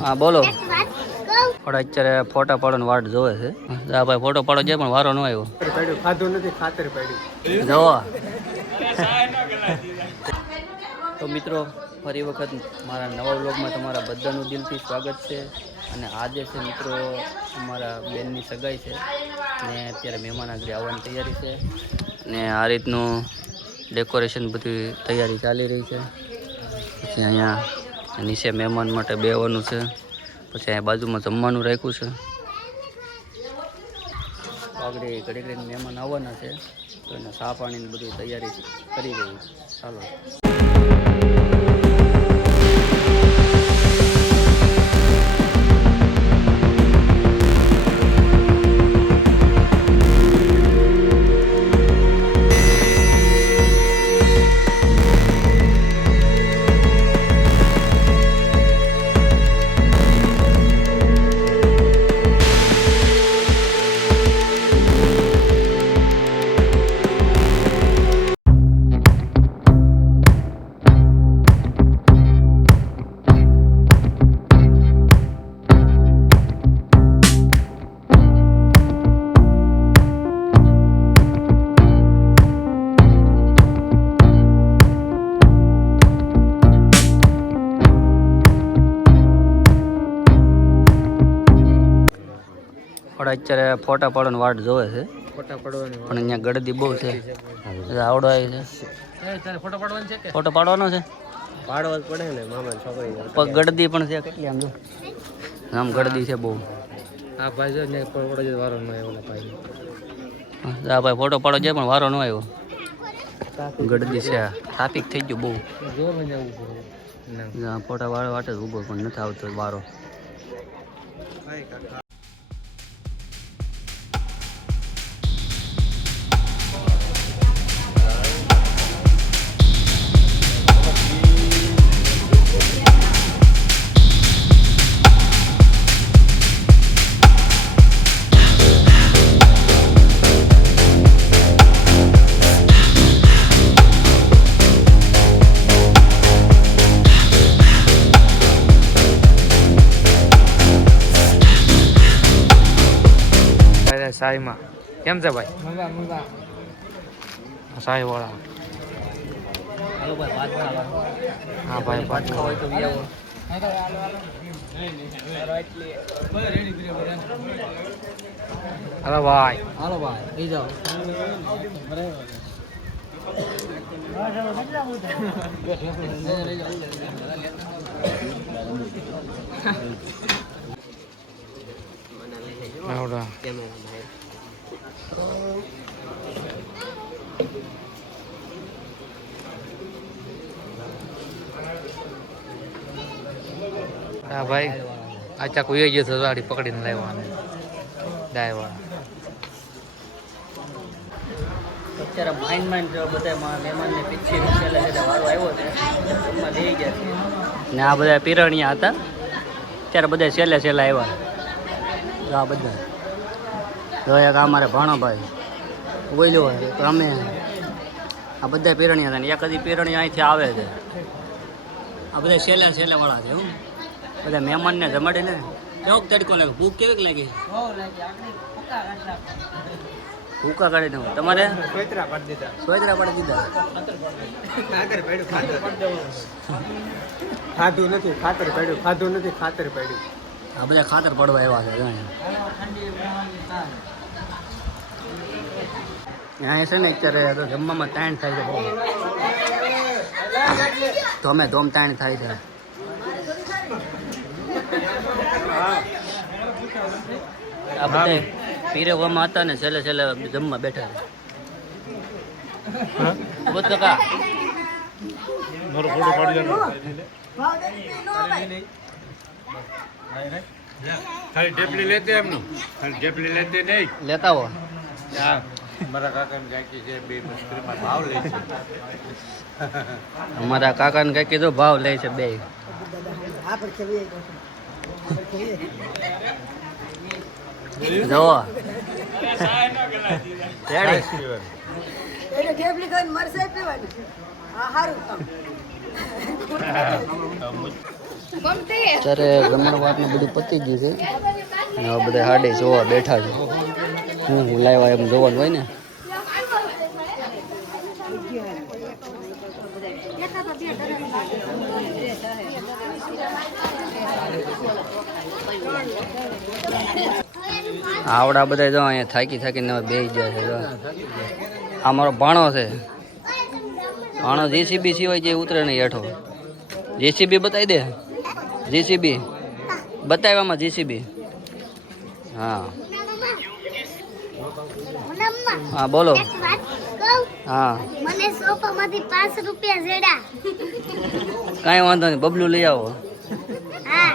હા. બોલો. પણ અત્યારે ફોટા પાડવાનો વાટ જોવે છે. આ ભાઈ ફોટો પાડો જે પણ વારો ન આવ્યો. ખાધું નથી ખાતર પડ્યું જોવો. તો મિત્રો ફરી વખત મારા નવા વ્લોગમાં તમારા બધાનું દિલથી સ્વાગત છે. અને આજે છે મિત્રો અમારા બેનની સગાઈ છે. ને અત્યારે મહેમાન આગળ આવવાની તૈયારી છે. ને આ રીતનું ડેકોરેશન બધી તૈયારી ચાલી રહી છે. પછી અહીંયા નીચે મહેમાન માટે બેવાનું છે. પછી અહીંયા બાજુમાં જમવાનું રાખ્યું છે. આગળ ઘડી ઘડી મહેમાન આવવાના છે. તો એને ચા પાણીની બધી તૈયારી કરી રહી ચાલો. પણ અત્યારે ફોટા પાડવાની વાટ જોવે છે. ફોટા પડવાની પણ અહીંયા ગળદી બહુ છે. આવડો આવી છે. ફોટો પડવાનો છે ફોટો પાડવાનો છે? પાડવા જ પડે ને મામા છોકરી પગ ગળદી પણ છે કેટલી આમ જો. આમ ગળદી છે બહુ. આ ભાઈ જો ને પડો જ વારો ન આવ્યો ભાઈ આ ભાઈ ફોટો પાડો જાય પણ વારો ન આવ્યો. ગળદી છે ટ્રાફિક થઈ ગયું બહુ. ફોટા વાળો વાટે ઊભો પણ નથી આવતો વારો. સાઈમાં કેમ છે ભાઈ મજા મજા સાઈ વાળા હાલો ભાઈ ભાત ખાવા હા ભાઈ ભાત ખાવા હોય તો બી આવો અરે ભાઈ હાલો ભાઈ થઈ જાઓ આવડા હા, ભાઈ. આ ચાકુ એ ગયો વાળી પકડીને લેવાની ડાય વાળા અત્યારે માઇન્ડ માઇન બધા મહેમાનને પીછી છેલ્લે છેલ્લે વારો આવ્યો છે. એમાં લઈ ગયા છે. ને આ બધા પીરણિયા હતા. ત્યારે બધા છેલ્લે છેલ્લે આવ્યા. આ બધા. જો એક અમારે ભાણોભાઈ બોલ્યો હોય તો અમે આ બધા પેરણીયા હતા ને એક હજી પીરણિયા અહીંથી આવે છે. આ બધા છેલ્લે છેલ્લે વાળા છે હું બધા મહેમાનને જમાડીને કેવોક તડકો લાગે ભૂખ કેવીક લાગી? ભૂકા કાઢી દઉં તમારે? સોયત્રા પાડી દીધા. સોયદરા પાડી દીધા. ખાધું નથી ખાતર પડ્યું ખાધું નથી ખાતર પડ્યું. આ બધા ખાતર પડવા આવ્યા છે જાણે. અહીંયા છે ને અત્યારે તો જમવામાં તાણ થાય છે ધોમે ધોમ તાણ થાય છે. આ બધા પીરવવામાં હતા ને છેલ્લે છેલ્લે જમવા બેઠા છે. ખાલી ઢેપલી લેતે એમનું ખાલી ઢેપલી લેતે નહીં લેતા હો હા મારા કાકાને કાકી છે બે મસ્કરીમાં ભાવ લે છે અમારા કાકાને કઈ કીધું ભાવ લે છે બે જવો ખાઈને પીવાની આ સારું કામ અત્યારે રમણ બધું પતી ગયું છે. અને હવે બધા હાડે જોવા બેઠા છે. હું હું લાવ્યા એમ જોવાનું હોય ને. આવડા બધા જો અહીંયા થાકી થાકીને હવે જાય ગયા છે આ મારો ભાણો છે. ભાણો જેસીબી સિવાય જે ઉતરે નહીં હેઠો. જેસીબી બતાવી દે. જેસીબી? બતાવ્યામાં જીસીબી? હા. હા બોલો. હા. મને સોફામાંથી પાંચ રૂપિયા જેડા. કાંઈ વાંધો નહીં બબલું લઈ આવો. હા.